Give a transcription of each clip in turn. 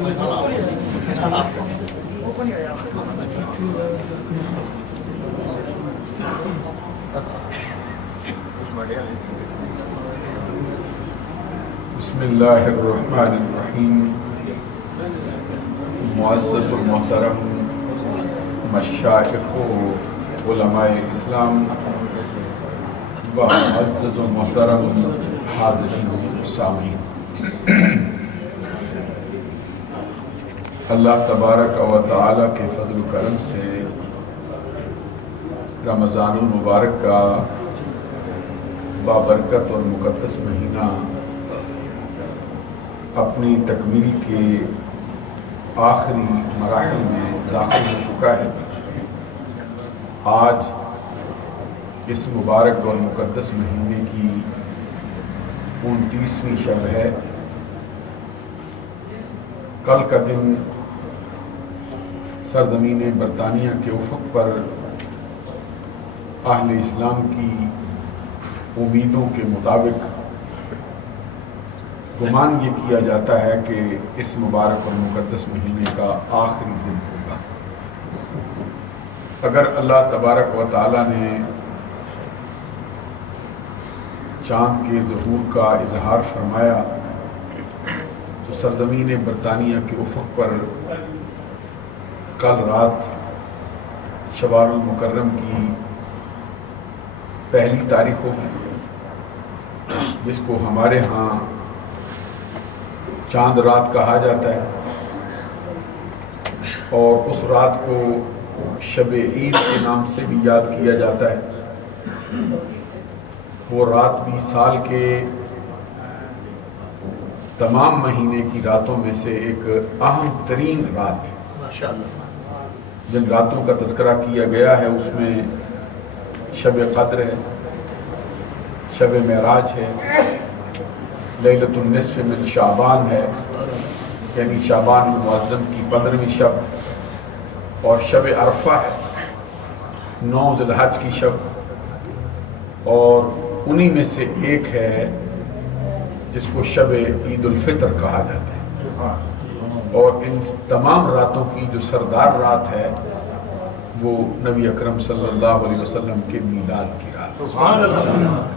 بسم اللہ الرحمن الرحیم. معزز و محترم مشائخ و علماء اسلام و معزز و محترم حاضرین و سامعین، اللہ تبارک و تعالی کے فضل و کرم سے رمضان المبارک کا بابرکت اور مقدس مہینہ اپنی تکمیل کے آخری مراحل میں داخل ہو چکا ہے. آج اس مبارک اور مقدس مہینے کی 29ویں شب ہے. کل کا دن سرزمین برطانیہ کے افق پر اہل اسلام کی امیدوں کے مطابق گمان یہ کیا جاتا ہے کہ اس مبارک اور مقدس مہینے کا آخری دن ہوگا. اگر اللہ تبارک و تعالی نے چاند کے ظہور کا اظہار فرمایا تو سرزمین برطانیہ کے افق پر کل رات شوال المکرم کی پہلی تاریخ ہوگی، جس کو ہمارے ہاں چاند رات کہا جاتا ہے، اور اس رات کو شب عید کے نام سے بھی یاد کیا جاتا ہے. وہ رات بھی سال کے تمام مہینے کی راتوں میں سے ایک اہم ترین رات ہے. جن راتوں کا تذکرہ کیا گیا ہے اس میں شب قدر ہے، شب معراج ہے، لیلۃ النصف من شعبان ہے یعنی شعبان المعظم کی 15ویں شب، اور شب عرفہ ہے 9 ذی الحج کی شب، اور انہی میں سے ایک ہے جس کو شب عید الفطر کہا جاتا ہے. اور ان تمام راتوں کی جو سردار رات ہے وہ نبی اکرم صلی اللہ علیہ وسلم کے میلاد کی رات ہے،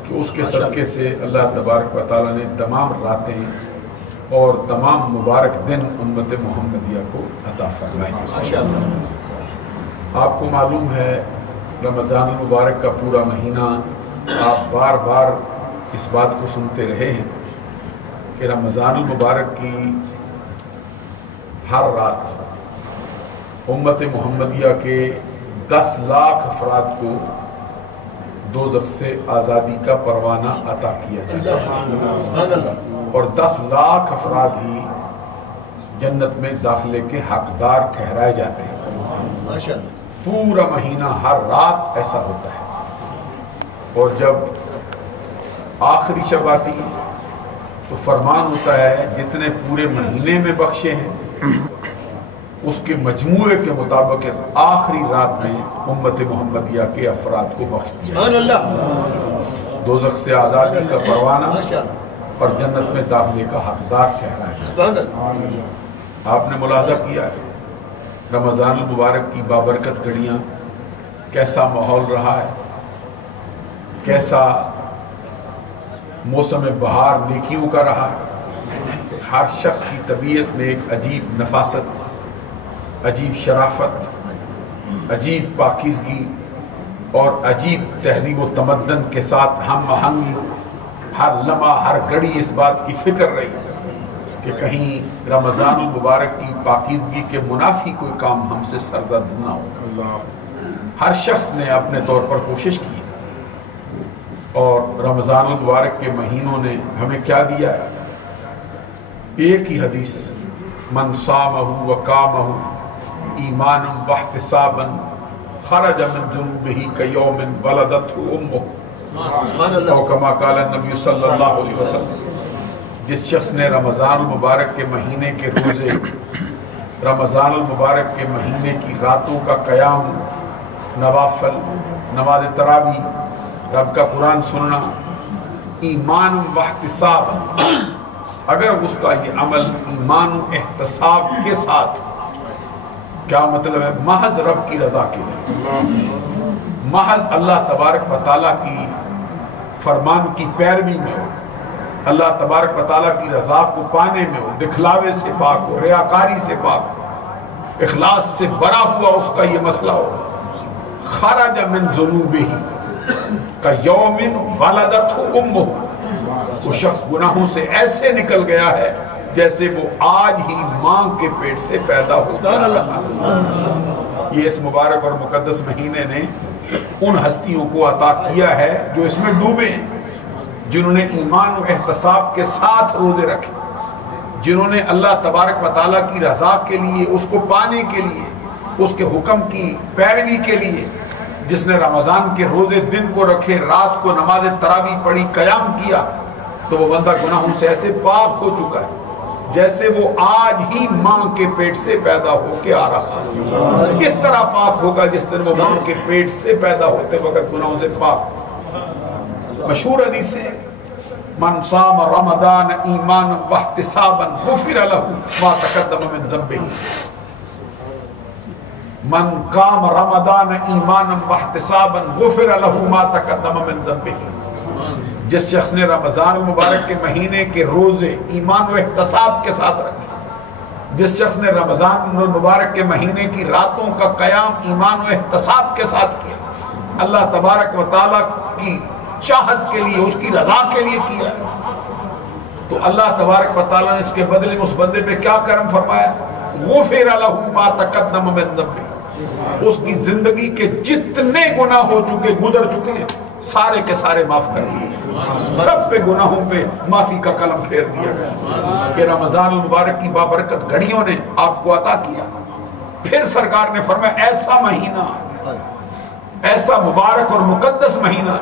کہ اس کے صدقے سے اللہ تبارک و تعالیٰ نے تمام راتیں اور تمام مبارک دن امت محمدیہ کو عطا فرمائے. آپ کو معلوم ہے رمضان المبارک کا پورا مہینہ آپ بار بار اس بات کو سنتے رہے ہیں کہ رمضان المبارک کی ہر رات امت محمدیہ کے 10 لاکھ افراد کو دوزخ سے آزادی کا پروانہ عطا کیا جاتا ہے، اور 10 لاکھ افراد ہی جنت میں داخلے کے حقدار ٹھہرائے جاتے ہیں. پورا مہینہ ہر رات ایسا ہوتا ہے. اور جب آخری شب آتی ہے تو فرمان ہوتا ہے جتنے پورے مہینے میں بخشے ہیں اس کے مجموعے کے مطابق اس آخری رات میں امت محمدیہ کے افراد کو بخش دیا، دوزخ سے آزادی کا پروانہ اور جنت میں داخلے کا حقدار ٹھہرایا. آپ نے ملاحظہ کیا ہے رمضان المبارک کی بابرکت گھڑیاں کیسا ماحول رہا ہے، کیسا موسم بہار نیکیوں کا رہا ہے. ہر شخص کی طبیعت میں ایک عجیب نفاست، عجیب شرافت، عجیب پاکیزگی اور عجیب تہذیب و تمدن کے ساتھ ہم آہنگی، ہر لمحہ ہر گھڑی اس بات کی فکر رہی کہ کہیں رمضان المبارک کی پاکیزگی کے منافی کوئی کام ہم سے سرزد نہ ہو. ہر شخص نے اپنے طور پر کوشش کی، اور رمضان المبارک کے مہینوں نے ہمیں کیا دیا ہے؟ ایک ہی حدیث، من صامہ وقامہ ایمانا واحتسابا خرج من جنوبہ کیوم ولدتہ امہ، او کما قال النبی صلی اللہ علیہ وسلم. جس شخص نے رمضان المبارک کے مہینے کے روزے، رمضان المبارک کے مہینے کی راتوں کا قیام، نوافل، نماز تراویح، رب کا قرآن سننا، ایمان واحتساب، اگر اس کا یہ عمل ایمان و احتساب کے ساتھ، کیا مطلب ہے؟ محض رب کی رضا کے لیے، محض اللہ تبارک و تعالیٰ کی فرمان کی پیروی میں ہو، اللہ تبارک و تعالیٰ کی رضا کو پانے میں ہو، دکھلاوے سے پاک ہو، ریاکاری سے پاک ہو، اخلاص سے بڑا ہوا اس کا یہ مسئلہ ہو، خرج من ذنوبہ کیوم ولدتہ امہ، وہ شخص گناہوں سے ایسے نکل گیا ہے جیسے وہ آج ہی ماں کے پیٹ سے پیدا ہوا۔ یہ اس مبارک اور مقدس مہینے نے ان ہستیوں کو عطا کیا ہے جو اس میں ڈوبے ہیں، جنہوں نے ایمان و احتساب کے ساتھ روزے رکھے، جنہوں نے اللہ تبارک و تعالیٰ کی رضا کے لیے، اس کو پانے کے لیے، اس کے حکم کی پیروی کے لیے، جس نے رمضان کے روزے دن کو رکھے، رات کو نماز تراویح پڑھی، قیام کیا، تو وہ بندہ گناہوں سے ایسے پاک ہو چکا ہے جیسے وہ آج ہی ماں کے پیٹ سے پیدا ہو کے آ رہا ہے۔ اس طرح پاک ہوگا جس دن وہ ماں کے پیٹ سے پیدا ہوتے وقت گناہوں سے پاک۔ مشہور حدیث ہے، من صام رمضان ایمانا واحتسابا غفر له ما تقدم من ذنبه، من قام رمضان ایمانا واحتسابا غفر له ما تقدم من ذنبه، جس شخص نے رمضان المبارک کے مہینے کے روزے ایمان و احتساب کے ساتھ رکھے، جس شخص نے رمضان المبارک کے مہینے کی راتوں کا قیام ایمان و احتساب کے ساتھ کیا، اللہ تبارک و تعالیٰ کی چاہت کے لیے، اس کی رضا کے لیے کیا، تو اللہ تبارک و تعالیٰ نے اس کے بدلے میں اس بندے پہ کیا کرم فرمایا؟ غفر له ما تقدم من ذنبه، اس کی زندگی کے جتنے گناہ ہو چکے، گزر چکے ہیں، سارے کے سارے معاف کر دیے، سب پہ گناہوں پہ معافی کا قلم پھیر دیا گیا کہ رمضان المبارک کی بابرکت گھڑیوں نے آپ کو عطا کیا۔ پھر سرکار نے فرمایا ایسا مہینہ، ایسا مبارک اور مقدس مہینہ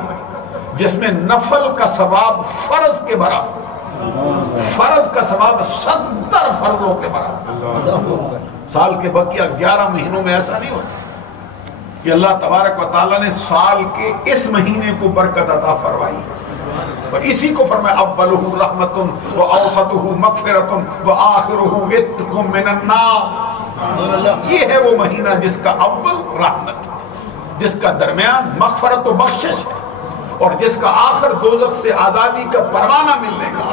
جس میں نفل کا ثواب فرض کے برابر، فرض کا ثواب 70 فرضوں کے برابر۔ سال کے بقیہ 11 مہینوں میں ایسا نہیں ہوتا۔ یہ اللہ تبارک و تعالیٰ نے سال کے اس مہینے کو برکت عطا فرمائی، اور اسی کو فرمایا اولہ رحمت و اوسطہ مغفرت و آخرہ عتق من النار۔ یہ ہے وہ مہینہ جس کا اول رحمت، جس کا درمیان مغفرت و بخشش ہے، اور جس کا آخر دوزخ سے آزادی کا پروانہ ملنے کا،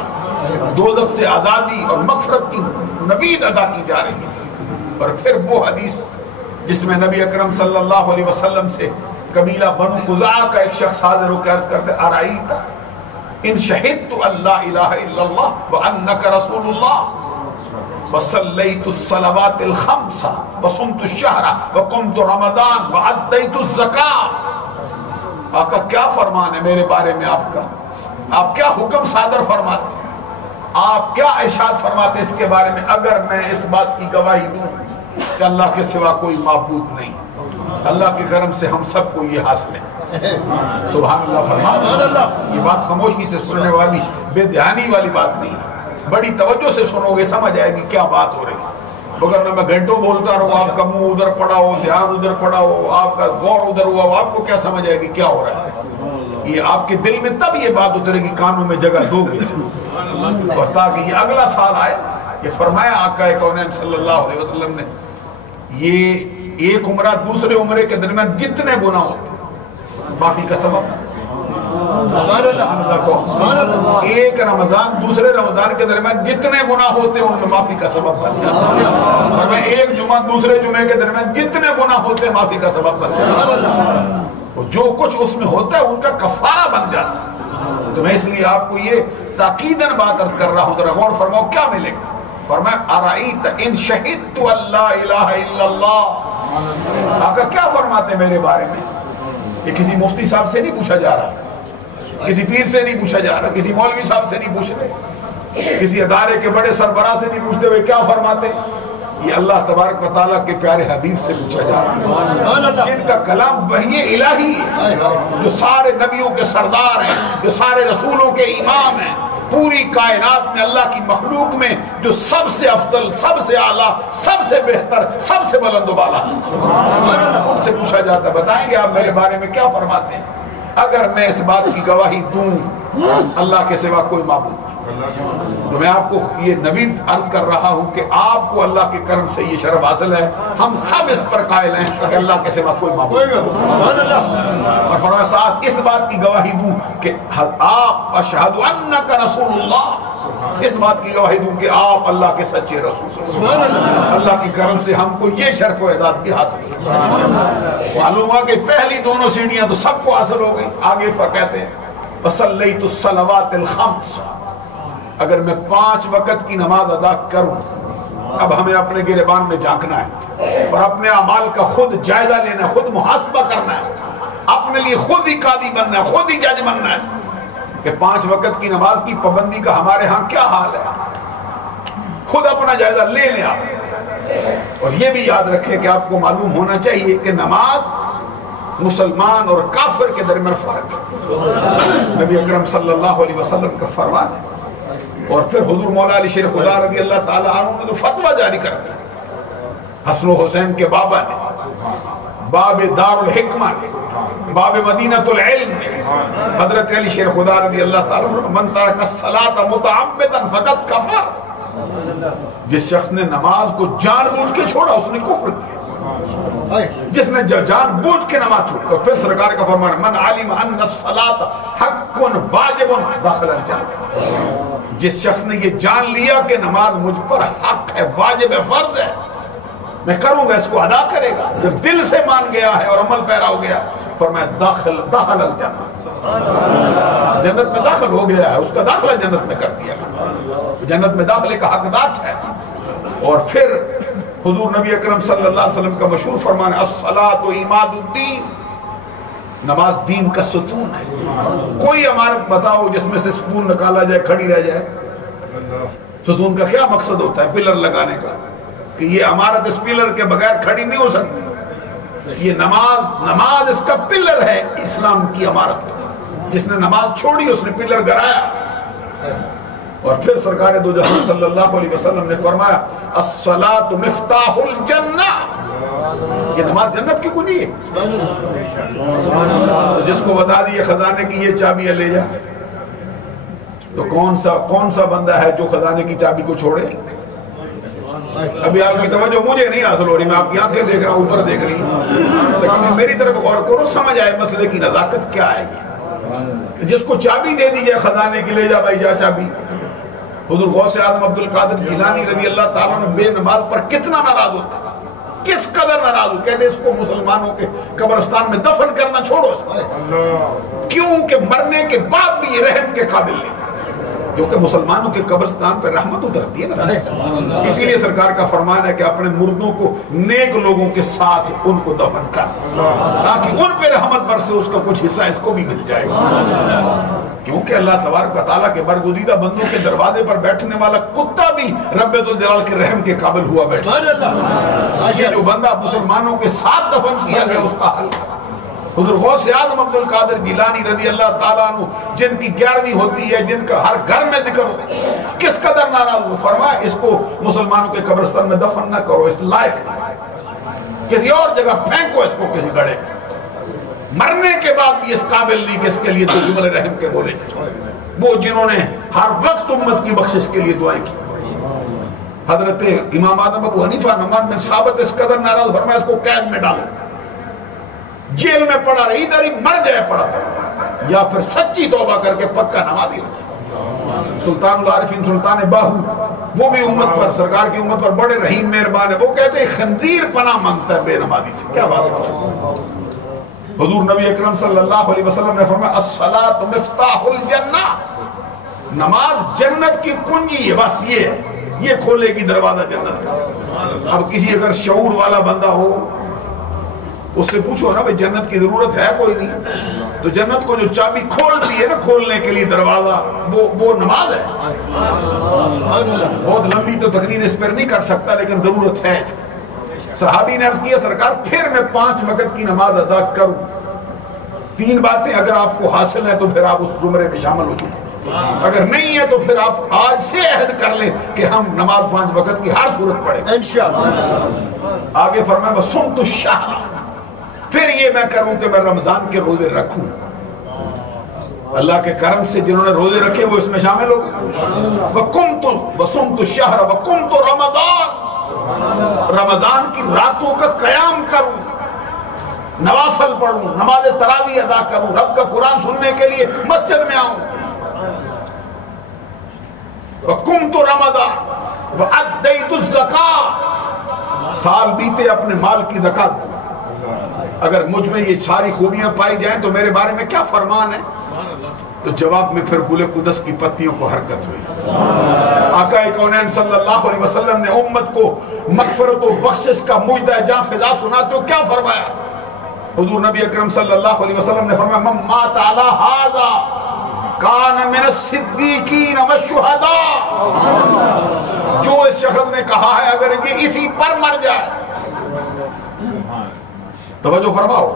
دوزخ سے آزادی اور مغفرت کی نوید ادا کی جا رہی ہے۔ اور پھر وہ حدیث جس میں نبی اکرم صلی اللہ علیہ وسلم سے قبیلہ بنو قزاع کا ایک شخص حاضر ہو کے عرض کرتے، ارائیت ان شہدت ان لا الہ الا اللہ وانک رسول اللہ وصلیت الصلوات الخمس وصمت الشہر وقمت رمضان وعدیت الزکاة۔ آقا کیا فرمان ہے میرے بارے میں آپ کا؟ آپ کیا حکم صادر فرماتے ہیں؟ آپ کیا ارشاد فرماتے ہیں اس کے بارے میں اگر میں اس بات کی گواہی دوں کہ اللہ کے سوا کوئی معبود نہیں؟ اللہ کے کرم سے ہم سب کو یہ حاصل ہے۔ سبحان اللہ فرمان۔ یہ بات خاموشی سے سننے والی، بے دھیانی والی بات نہیں ہے، بڑی توجہ سے سنو گے سمجھ آئے گی کیا بات ہو رہی ہے۔ اگر میں گھنٹوں بولتا رہوں، آپ کا منہ ادھر پڑا ہو، دھیان ادھر پڑا ہو، آپ کا غور ادھر ہوا ہو، آپ کو کیا سمجھ آئے گی کیا ہو رہا ہے؟ یہ آپ کے دل میں تب یہ بات اترے گی، کانوں میں جگہ دو گے، اور تاکہ یہ اگلا سال آئے۔ یہ فرمایا آقا کونین صلی اللہ علیہ وسلم نے، یہ ایک عمرہ دوسرے عمرے کے درمیان جتنے گناہ ہوتے معافی کا سبب، ایک رمضان دوسرے رمضان کے درمیان جتنے گناہ ہوتے ہیں ان میں معافی کا سبب بن جاتا ہے، اور ایک جمعہ دوسرے جمعے کے درمیان جتنے گناہ ہوتے ہیں معافی کا سبب بن جاتا ہے، جو کچھ اس میں ہوتا ہے ان کا کفارہ بن جاتا ہے۔ تو میں اس لیے آپ کو یہ تاکیداً بات عرض کر رہا ہوں، ذرا غور فرماؤ کیا ملے گا۔ فرمایا ارائیت ان شہدت ان لا الہ الا اللہ۔ آقا کیا فرماتے میرے بارے میں؟ یہ کسی مفتی صاحب سے نہیں پوچھا جا رہا، کسی پیر سے نہیں پوچھا جا رہا، کسی مولوی صاحب سے نہیں پوچھ رہے، کسی ادارے کے بڑے سربراہ سے نہیں پوچھتے ہوئے کیا فرماتے؟ یہ اللہ تبارک و تعالیٰ کے پیارے حبیب سے پوچھا جا رہا ہے، جن کا کلام وحی الہی ہے، جو سارے نبیوں کے سردار ہیں، جو سارے رسولوں کے امام ہیں، پوری کائنات میں اللہ کی مخلوق میں جو سب سے افضل، سب سے اعلیٰ، سب سے بہتر، سب سے بلند و بالا ہے، ان سے پوچھا جاتا ہے بتائیں گے آپ میرے بارے میں کیا فرماتے ہیں؟ اگر میں اس بات کی گواہی دوں اللہ کے سوا کوئی معبود نہیں، تو میں آپ کو یہ نبی عرض کر رہا ہوں کہ آپ کو اللہ کے کرم سے یہ شرف حاصل ہے، ہم سب اس پر قائل ہیں کہ اللہ کے سوا کوئی معبود نہیں۔ اور فرمایا ساتھ اس بات کی گواہی دوں کہ آپ اشہد انک رسول اللہ، اس بات کی گواہی دوں کہ آپ اللہ کے سچے رسول ہیں۔ اللہ کے کرم سے ہم کو یہ شرف و اعزاز بھی حاصل ہے۔ معلوم ہوا کہ پہلی دونوں سیڑھیاں تو سب کو حاصل ہو گئی۔ آگے کہتے ہیں وَصَلَّيْتُ الصَّلَوَاتِ الْخَمْسَ، اگر میں 5 وقت کی نماز ادا کروں، اب ہمیں اپنے گریبان میں جھانکنا ہے اور اپنے اعمال کا خود جائزہ لینا ہے، خود محاسبہ کرنا ہے، اپنے لیے خود ہی قاضی بننا ہے، خود ہی جج بننا ہے کہ 5 وقت کی نماز کی پابندی کا ہمارے ہاں کیا حال ہے۔ خود اپنا جائزہ لے لیں آپ، اور یہ بھی یاد رکھیں کہ آپ کو معلوم ہونا چاہیے کہ نماز مسلمان اور کافر کے درمیان فرق ہے۔ نبی اکرم صلی اللہ علیہ وسلم کا فرمان ہے، اور پھر حضور مولا علی شیر خدا رضی اللہ تعالیٰ عنہ نے تو فتویٰ جاری کر دیا، حسن و حسین کے بابا نے، باب دار الحکمہ نے، باب مدینۃ العلم نے، حضرت علی شیر خدا رضی اللہ تعالیٰ عنہ من ترک الصلاۃ متعمدا فقد کفر، جس شخص نے نماز کو جان بوجھ کے چھوڑا اس نے کفر کیا، جس نے جان بوجھ کے نماز چھوڑی۔ اور پھر سرکار کا فرمان من علم ان الصلاۃ حق واجب دخل الجنہ، جس شخص نے یہ جان لیا کہ نماز مجھ پر حق ہے، واجب ہے، فرض ہے، میں کروں گا، اس کو ادا کرے گا، جب دل سے مان گیا ہے اور عمل پیرا ہو گیا، فرمایا دخل الجنہ، جنت میں داخل ہو گیا ہے، اس کا داخلہ جنت میں کر دیا ہے، جنت میں داخلے کا حقدار ہے۔ اور پھر حضور نبی اکرم صلی اللہ علیہ وسلم کا مشہور فرمان ہے الصلاۃ عماد الدین، نماز دین کا ستون ہے۔ کوئی عمارت بتاؤ جس میں سے ستون نکالا جائے، کھڑی رہ جائے۔ ستون کا کیا مقصد ہوتا ہے؟ پلر لگانے کا، کہ یہ عمارت اس پلر کے بغیر کھڑی نہیں ہو سکتی۔ یہ نماز اس کا پلر ہے اسلام کی عمارت کا، جس نے نماز چھوڑی اس نے پلر گرایا۔ اور پھر سرکار دو جہان صلی اللہ علیہ وسلم نے فرمایا الصلاۃ مفتاح الجنہ، یہ نماز جنت کی کنجی ہے۔ تو جس کو بتا دیے خزانے کی یہ چابیاں لے جا، تو کون سا بندہ ہے جو خزانے کی چابی کو چھوڑے؟ ابھی آپ کی توجہ مجھے نہیں حاصل ہو رہی، میں آپ کی آنکھیں دیکھ رہا ہوں، اوپر دیکھ رہی ہوں، لیکن میری طرف غور کرو، سمجھ آئے مسئلے کی نزاکت کیا ہے۔ جس کو چابی دے دی جائے خزانے کی، لے جا بھائی جا چابی۔ حضور غوث اعظم عبد القادر جیلانی رضی اللہ تعالیٰ عنہ بے نماز پر کتنا ناراض ہوتا، کس قدر ناراض ہو، کہتے اس کو مسلمانوں کے قبرستان میں دفن کرنا چھوڑو اس کو، کیوں کہ مرنے کے بعد بھی یہ رحم کے قابل نہیں، کیونکہ مسلمانوں کے قبرستان پہ رحمت اترتی ہے نا۔ اسی لیے سرکار کا فرمان ہے کہ اپنے مردوں کو نیک لوگوں کے ساتھ ان کو دفن کر، تاکہ ان پہ رحمت برسے، اس کا کچھ حصہ اس کو بھی مل جائے گا۔ کیونکہ اللہ تبارک و تعالیٰ کے برگزیدہ بندوں کے دروازے پر بیٹھنے والا کتا بھی رب ذوالجلال کے رحم کے قابل ہوا بیٹھا۔ یہ جو بندہ مسلمانوں کے ساتھ دفن کیا گیا اس کا حل، حضور غوث اعظم عبد القادر جیلانی رضی اللہ تعالیٰ عنہ جن کی 11ویں ہوتی ہے، جن کا ہر گھر میں ذکر ہوتا ہے، کس قدر ناراض ہو، فرمایا اس کو مسلمانوں کے قبرستان میں دفن نہ کرو، اس لائق نہیں، کسی اور جگہ پھینکو اس کو، کسی گڑھے میں۔ مرنے کے بعد بھی اس قابل نہیں کہ اس کے لیے تو جملے رحم کے بولے، وہ جنہوں نے ہر وقت امت کی بخشش کے لیے دعائیں کی۔ حضرت امام اعظم ابو حنیفہ نعمان بن ثابت اس قدر ناراض، فرمایا اس کو قید میں ڈالو، جیل میں پڑا رہے، ادھر ہی مر جائے پڑا، یا پھر سچی توبہ کر کے پکا نمازی ہو جائے۔ سلطان العارفین سلطان باہو، وہ بھی امت پر، سرکار کی امت پر بڑے رحیم مہربان ہے، وہ کہتے ہیں خنزیر پناہ مانگتا ہے بے نمازی سے۔ کیا بات ہے؟ حضور نبی اکرم صلی اللہ علیہ وسلم نے فرمایا الصلاۃ مفتاح الجنہ، نماز جنت کی کنجی ہے، بس یہ ہے، یہ کھولے گی دروازہ جنت کا۔ اب کسی اگر شعور والا بندہ ہو، اس سے پوچھو نا بھائی جنت کی ضرورت ہے کوئی نہیں، تو جنت کو جو چابی کھولتی ہے نا کھولنے کے لیے دروازہ، وہ نماز ہے۔ بہت لمبی تو تقریر اس پر نہیں کر سکتا، لیکن ضرورت ہے اس کی۔ صحابی نے عرض کیا سرکار پھر میں 5 وقت کی نماز ادا کروں، 3 باتیں اگر آپ کو حاصل ہیں تو پھر آپ اس زمرے میں شامل ہو چکے، اگر نہیں ہے تو پھر آپ آج سے عہد کر لیں کہ ہم نماز 5 وقت کی ہر صورت پڑھیں انشاءاللہ۔ آگے فرمایا وصمت الشہر، پھر یہ میں کروں کہ میں رمضان کے روزے رکھوں۔ اللہ کے کرم سے جنہوں نے روزے رکھے وہ اس میں شامل ہو گئے. وَصُمْتُ الشَّهْرَ وَقُمْتُ رَمَضَانَ، رمضان کی راتوں کا قیام کروں، نوافل پڑھوں، نماز تراویح ادا کروں، رب کا قرآن سننے کے لیے مسجد میں آؤں. وَقُمْتُ رَمَضَانَ وَأَدَّيْتُ الزَّكَاةَ، سال بیتے اپنے مال کی زکات دوں. اگر مجھ میں یہ ساری خوبیاں پائی جائیں تو میرے بارے میں کیا فرمان ہے؟ تو جواب میں پھر گل قدس کی پتیوں کو حرکت ہوئی. آقا کونین صلی اللہ علیہ وسلم نے امت کو مغفرت و بخشش کا مجدہ جاں فضا سناتے ہو کیا فرمایا؟ حضور نبی اکرم صلی اللہ علیہ وسلم نے فرمایا من مات علی ھذا کان من الصدیقین والشہداء، جو اس شخص نے کہا ہے اگر یہ اسی پر مر جائے، توجہ فرماؤ،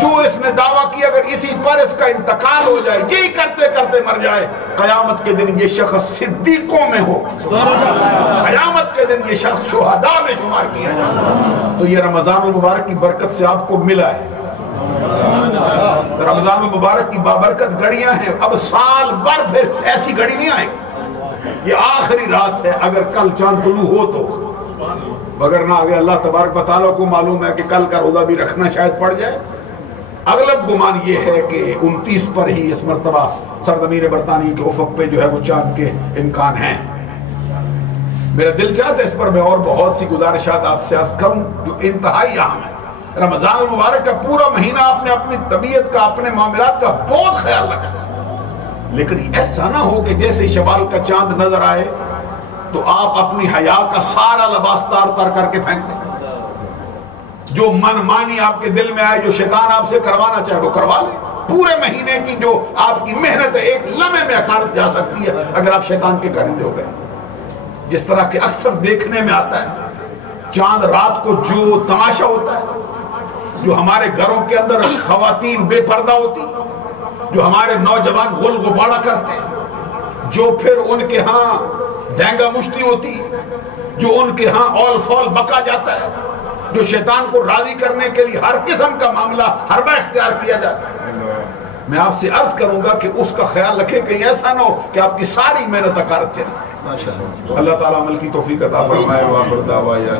جو اس نے دعویٰ کیا اگر اسی پر اس کا انتقال ہو جائے، یہی کرتے کرتے مر جائے، قیامت کے دن یہ شخص صدیقوں میں ہو، قیامت کے دن یہ شخص شہداء میں شمار کیا جائے. تو یہ رمضان المبارک کی برکت سے آپ کو ملا ہے. رمضان المبارک کی بابرکت گھڑیاں ہیں، اب سال بھر پھر ایسی گھڑی نہیں آئے. یہ آخری رات ہے، اگر کل چاند طلوع ہو تو، مگر نہ آگے اللہ تبارک و تعالیٰ کو معلوم ہے کہ کل کا روزہ بھی رکھنا شاید پڑ جائے. اغلب گمان یہ ہے کہ 29 پر ہی اس مرتبہ سرزمین برطانیہ کے افق پہ جو ہے وہ چاند کے امکان ہیں. میرا دل چاہتا ہے اس پر میں اور بہت سی گزارشات آپ سے عرض کروں جو انتہائی اہم ہے. رمضان المبارک کا پورا مہینہ آپ نے اپنی طبیعت کا، اپنے معاملات کا بہت خیال رکھا، لیکن ایسا نہ ہو کہ جیسے شوال کا چاند نظر آئے تو آپ اپنی حیا کا سارا لباس تار تار کر کے پھینک دیں. جو من مانی آپ کے دل میں آئے، جو شیطان آپ سے کروانا چاہے وہ کروا لیں. پورے مہینے کی جو آپ کی محنت ہے ایک لمحے میں اکھاڑ جا سکتی ہے اگر آپ شیطان کے کرندے ہو گئے. جس طرح کہ اکثر دیکھنے میں آتا ہے چاند رات کو جو تماشا ہوتا ہے، جو ہمارے گھروں کے اندر خواتین بے پردہ ہوتی، جو ہمارے نوجوان غل غبارہ کرتے، جو پھر ان کے ہاں دہنگا مشتی ہوتی، جو ان کے ہاں اول فول بکا جاتا ہے، جو شیطان کو راضی کرنے کے لیے ہر قسم کا معاملہ حربہ اختیار کیا جاتا ہے. میں آپ سے عرض کروں گا کہ اس کا خیال رکھیں کہیں ایسا نہ ہو کہ آپ کی ساری محنت اکارت چلی. اللہ تعالیٰ عمل کی توفیق عطا فرمائے. وآخر دعوانا